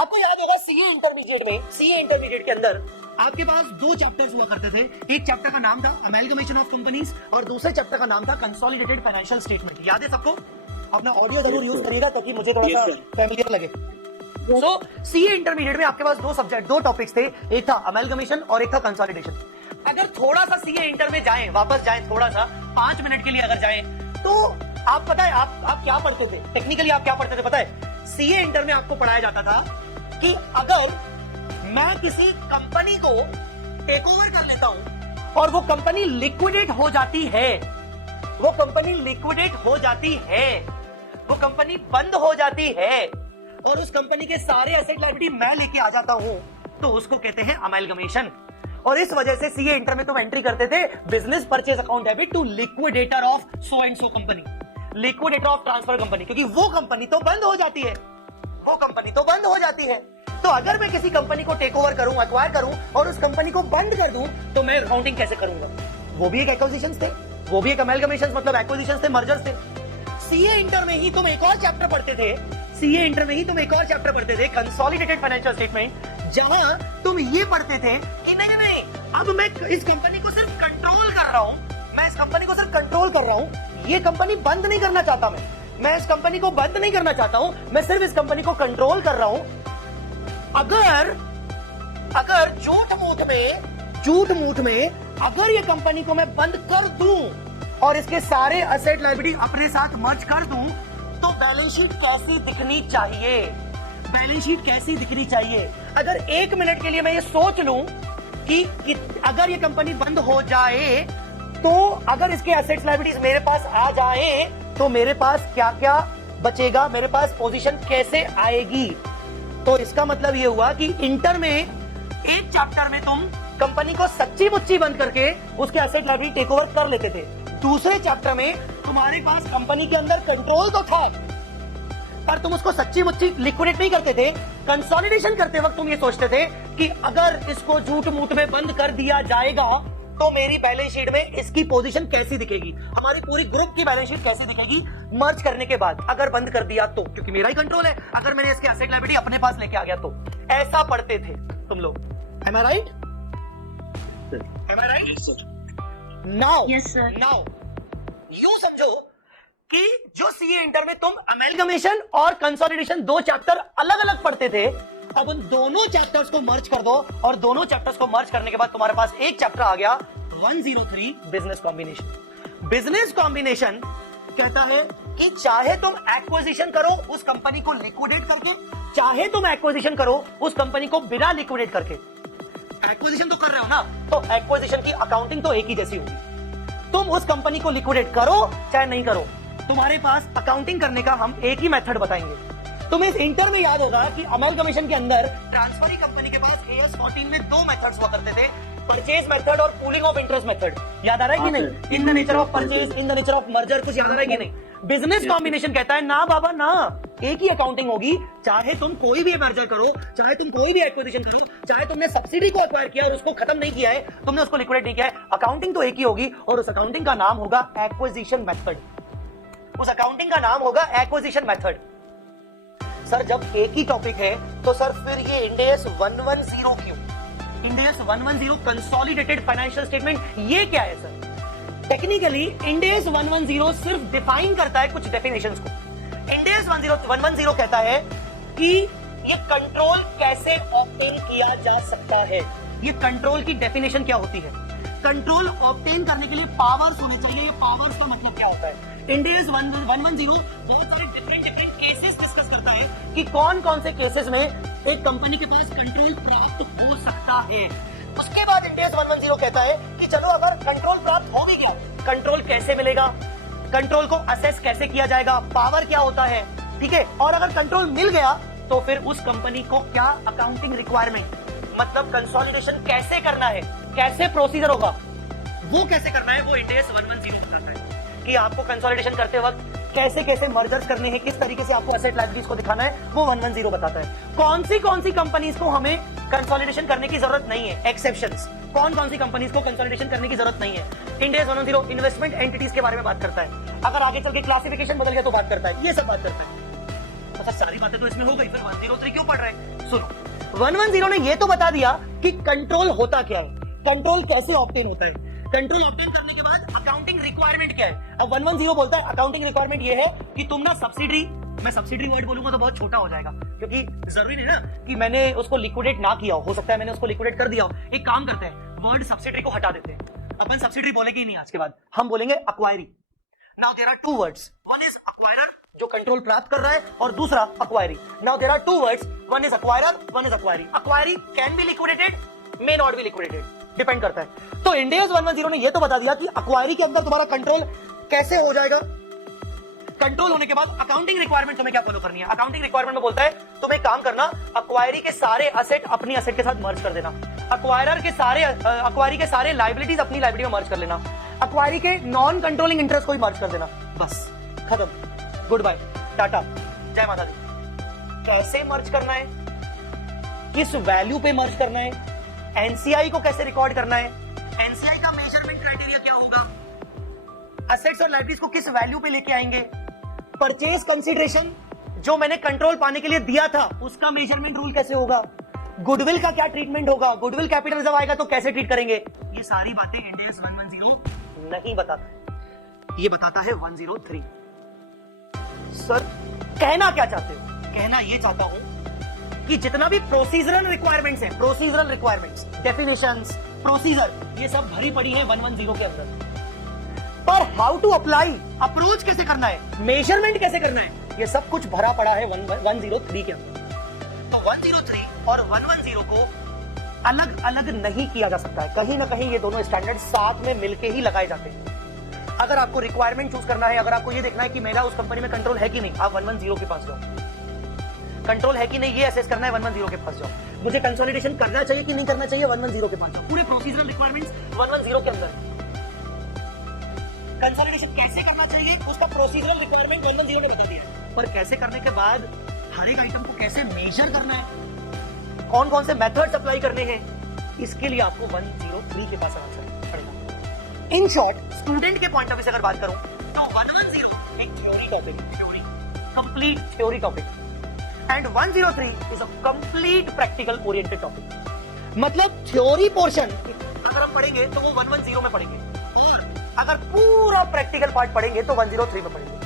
आपको याद होगा सीए इंटरमीडिएट के अंदर आपके पास दो चैप्टर्स हुआ करते थे। एक चैप्टर का नाम था अमेलगमेशन ऑफ कंपनीज और दूसरे चैप्टर का नाम था कंसोलिडेटेड फाइनेंशियल स्टेटमेंट। याद है सबको? अपना ऑडियो जरूर यूज करिएगा ताकि मुझे थोड़ा सा फैमिलियर लगे। तो सीए इंटरमीडिएट में आपके पास दो टॉपिक्स थे, एक था अमेलगमेशन और एक था कंसोलिडेशन। अगर थोड़ा सा सीए इंटर में जाएं, वापस जाएं थोड़ा सा 5 मिनट के लिए अगर जाएं, तो आप पता है आप क्या पढ़ते थे? टेक्निकली आप क्या पढ़ते थे पता है? सीए इंटर में आपको पढ़ाया जाता था कि अगर मैं किसी कंपनी को टेक ओवर कर लेता हूं और वो कंपनी लिक्विडेट हो जाती है, वो कंपनी बंद हो जाती है और उस कंपनी के सारे एसेट लायबिलिटी मैं लेके आ जाता हूं, तो उसको कहते हैं अमेलगमेशन। और इस वजह से सीए इंटर में तुम एंट्री करते थे business purchase account debit to liquidator of so and so company, liquidator of transfer company, क्योंकि वो कंपनी तो बंद हो जाती है। तो अगर मैं किसी कंपनी को टेक ओवर करूं, एक्वायर करूं और उस कंपनी को बंद कर दूं, तो मैं अकाउंटिंग कैसे करूंगा? वो भी एक एक्विजिशंस थे, वो भी एक अमेलगमेशन मतलब एक्विजिशंस थे, मर्जर्स थे। सीए इंटर में ही तुम एक और चैप्टर पढ़ते थे, कंसोलिडेटेड फाइनेंशियल स्टेटमेंट, जहां तुम ये पढ़ते थे कि नहीं, अब मैं इस कंपनी को सिर्फ कंट्रोल कर रहा हूं, ये कंपनी बंद नहीं करना चाहता, मैं इस कंपनी को बंद नहीं करना चाहता हूं, मैं सिर्फ इस कंपनी को कंट्रोल कर रहा हूं। अगर झूठ मूठ में अगर ये कंपनी को मैं बंद कर दूं और इसके सारे एसेट लायबिलिटी अपने साथ मर्ज कर दूं, तो बैलेंस शीट कैसी दिखनी चाहिए? अगर 1 मिनट के लिए मैं ये सोच लूं कि अगर ये कंपनी बंद हो जाए, तो अगर इसके एसेट्स लायबिलिटीज मेरे पास आ जाए, तो मेरे पास क्या क्या बचेगा, मेरे पास पोजीशन कैसे आएगी? तो इसका मतलब ये हुआ कि इंटर में एक चैप्टर में तुम कंपनी को सच्ची मुच्ची बंद करके उसके एसेट लायबिलिटी टेक ओवर कर लेते थे, दूसरे चैप्टर में तुम्हारे पास कंपनी के अंदर कंट्रोल तो था पर तुम उसको सच्ची मुच्ची लिक्विडेट नहीं करते थे। कंसोलिडेशन करते वक्त तुम ये सोचते थे कि अगर इसको झूठ मूठ में बंद कर दिया जाएगा, तो मेरी बैलेंस शीट में इसकी पोजीशन कैसी दिखेगी, हमारी पूरी ग्रुप की बैलेंस शीट कैसी दिखेगी मर्ज करने के बाद। अगर बंद कर दिया तो, क्योंकि मेरा ही कंट्रोल है, अगर मैंने इसके एसेट लायबिलिटी अपने पास लेके आ गया तो। ऐसा पढ़ते थे तुम लोग। Am I right? Yes, sir. Now, यूं समझो कि जो सीए इंटर में तुम अमेलगमेशन और कंसोलिडेशन दो चैप्टर अलग अलग पढ़ते थे, अब उन दोनों चैप्टर्स को मर्ज कर दो और दोनों चैप्टर्स को मर्ज करने के बाद तुम्हारे पास एक चैप्टर आ गया 103 बिजनेस कॉम्बिनेशन। बिजनेस कॉम्बिनेशन कहता है कि चाहे तुम एक्विजिशन करो उस कंपनी को लिक्विडेट करके, चाहे तुम एक्विजिशन करो उस कंपनी को बिना लिक्विडेट करके। एक्विजिशन तो कर रहे हो ना, तो एक्विजिशन की अकाउंटिंग तो एक ही जैसी होगी। तुम उस कंपनी को लिक्विडेट करो चाहे नहीं करो, तुम्हारे पास अकाउंटिंग करने का हम एक ही मेथड बताएंगे। तुम्हें इस इंटर में याद होगा कि अमेलगमेशन के अंदर ट्रांसफरी कंपनी के पास AS 14 में दो मेथड्स हुआ करते थे, परचेज मेथड और पूलिंग ऑफ इंटरेस्ट मेथड। याद आ रहा है कि नहीं? In the nature of purchase, in the nature of merger, कुछ याद आ रहा है कि नहीं? बिजनेस कॉम्बिनेशन कहता है ना बाबा ना, एक ही अकाउंटिंग होगी, चाहे तुम कोई भी मर्जर करो, चाहे तुम कोई भी एक्विजिशन करो, चाहे तुमने सब्सिडी को एक्वायर किया और उसको खत्म नहीं किया है, तुमने उसको लिक्विडेट नहीं किया है, अकाउंटिंग तो एक ही होगी और उस अकाउंटिंग का नाम होगा एक्विजिशन मेथड। उस अकाउंटिंग का नाम होगा एक्विजिशन मेथड। सर जब एक ही टॉपिक है तो सर फिर ये इंड AS 110 क्यों? Ind AS 110 consolidated financial statement, ये क्या है सर? टेक्निकली इंड AS 110 सिर्फ डिफाइन करता है कुछ डेफिनेशंस को। इंड AS 110 कहता है कि ये कंट्रोल कैसे ऑब्टेन किया जा सकता है। ये कंट्रोल की डेफिनेशन क्या होती है? कंट्रोल ऑब्टेन करने के लिए पावर्स होने चाहिए। ये पावर्स का मतलब क्या होता है? इंड AS 110 बहुत सारे डिफरेंट केसेस डिस्कस करता है कि कौन कौन से केसेस में एक कंपनी के पास कंट्रोल प्राप्त हो सकता है। उसके बाद इंड AS 110 कहता है कि चलो अगर कंट्रोल प्राप्त हो भी गया, कंट्रोल कैसे मिलेगा, कंट्रोल को असेस कैसे किया जाएगा, पावर क्या होता है, ठीक है? और अगर कंट्रोल मिल गया तो फिर उस कंपनी को क्या अकाउंटिंग रिक्वायरमेंट, मतलब कंसोलिडेशन कैसे करना है, कैसे प्रोसीजर होगा, वो कैसे करना है, वो इंड AS 110 बताता है कि आपको कंसोलिडेशन करते वक्त कैसे कैसे मर्जर्स करने हैं, किस तरीके से आपको एसेट लायबिलिटीज को दिखाना है, वो 110 बताता है। कौन सी कंपनीज को हमें कंसोलिडेशन करने की जरूरत नहीं है, एक्सेप्शंस, कौन सी कंपनीज को कंसोलिडेशन करने की जरूरत नहीं है। इंड AS 110 इन्वेस्टमेंट एंटिटीज के बारे में बात करता है, अगर आगे चल के क्लासिफिकेशन बदल गया तो बात करता है, ये सब बात करता है। अच्छा सारी बातें तो इसमें हो गई, फिर 103 क्यों पढ़ रहे हैं? सुनो, 110 ने ये तो बता दिया कि कंट्रोल होता क्या है, कंट्रोल कैसे ऑब्टेन होता है। कंट्रोल ऑब्टेन करने के बाद अकाउंटिंग रिक्वायरमेंट क्या है। अब 110 बोलता है अकाउंटिंग रिक्वायरमेंट ये है कि तुम ना सब्सिडी, मैं सब्सिडी वर्ड बोलूंगा तो बहुत छोटा हो जाएगा, क्योंकि जरूरी नहीं ना कि मैंने उसको लिक्विडेट ना किया हो सकता है मैंने उसको लिक्विडेट कर दिया हो। एक काम करते हैं, वर्ड सब्सिडी को हटा देते हैं, अपन सब्सिडी बोलेंगे ही नहीं आज के बाद, हम बोलेंगे acquiree. Now there are two words, one is acquirer जो कंट्रोल प्राप्त कर रहा है, और दूसरा acquiree. Now there are two words, one is acquirer, one is acquiree. Acquiree can be liquidated, may not be liquidated, depend करता है। तो इंड AS 110 ने यह तो बता दिया कि अक्वायरी के अंदर तुम्हारा कंट्रोल कैसे हो जाएगा। कंट्रोल होने के बाद अकाउंटिंग रिक्वायरमेंट तुम्हें क्या फॉलो करनी है। अकाउंटिंग रिक्वायरमेंट में बोलता है तुम एक काम करना, अक्वायरी के सारे असेट अपनी असेट के साथ मर्ज कर देना, अक्वायरी के सारे लाइबिलिटीज अपनी लाइबिलिटी में मर्ज कर लेना, अक्वायरी के नॉन कंट्रोलिंग इंटरेस्ट को ही मर्ज कर देना, बस खत्म, गुड बाय, टाटा, जय माता दी। कैसे मर्ज करना है, किस वैल्यू पे मर्ज करना है, एनसीआई को कैसे रिकॉर्ड करना है, एनसीआई का मेजरमेंट क्राइटेरिया क्या होगा, असेट्स और लाइबिलिटीज को किस वैल्यू पे लेके आएंगे, परचेज कंसीडरेशन जो मैंने कंट्रोल पाने के लिए दिया था उसका मेजरमेंट रूल कैसे होगा, गुडविल का क्या ट्रीटमेंट होगा, गुडविल कैपिटल जब आएगा तो कैसे ट्रीट करेंगे, ये सारी बातें इंड AS 110 नहीं बताता, ये बताता है 103। सर कहना क्या चाहते हो? कहना ये चाहता हूं कि जितना भी प्रोसीजरल रिक्वायरमेंट्स हैं, प्रोसीजरल रिक्वायरमेंट्स, डेफिनेशंस, प्रोसीजर, ये सब भरी पड़ी है 110 के अंदर, पर हाउ टू अप्लाई, अप्रोच कैसे करना है, मेजरमेंट कैसे करना है, ये सब कुछ भरा पड़ा है 103 के अंदर। तो 103 और 110 को अलग अलग नहीं किया जा सकता है, कहीं ना कहीं ये दोनों स्टैंडर्ड साथ में मिलके ही लगाए जाते हैं। अगर आपको रिक्वायरमेंट चूज करना है, अगर आपको ये देखना है कि मेरा उस कंपनी में कंट्रोल है कि नहीं, आप 110 के पास जाओ। कंट्रोल है कि नहीं ये असेस करना है, 110 के पास जाओ। मुझे कंसोलिडेशन करना चाहिए कि नहीं करना चाहिए, 110 के पास जाओ। पूरे प्रोसीजरल रिक्वायरमेंट्स 110 के अंदर। कंसोलिडेशन कैसे करना चाहिए उसका प्रोसीजरल रिक्वायरमेंट 110 ने बता दिया है, पर कैसे करने के बाद हर एक आइटम को कैसे मेजर करना है, कौन कौन से मेथड्स अप्लाई करने हैं, इसके लिए आपको 103 के पास आना पड़ेगा। इन शॉर्ट, स्टूडेंट के पॉइंट ऑफ व्यू से अगर बात करूं तो 110 एक theory topic, theory, complete theory topic, and 103 is a complete practical oriented topic. मतलब थ्योरी पोर्शन अगर हम पढ़ेंगे तो वो 110 में पढ़ेंगे, और अगर पूरा प्रैक्टिकल पार्ट पढ़ेंगे तो 103 में पढ़ेंगे।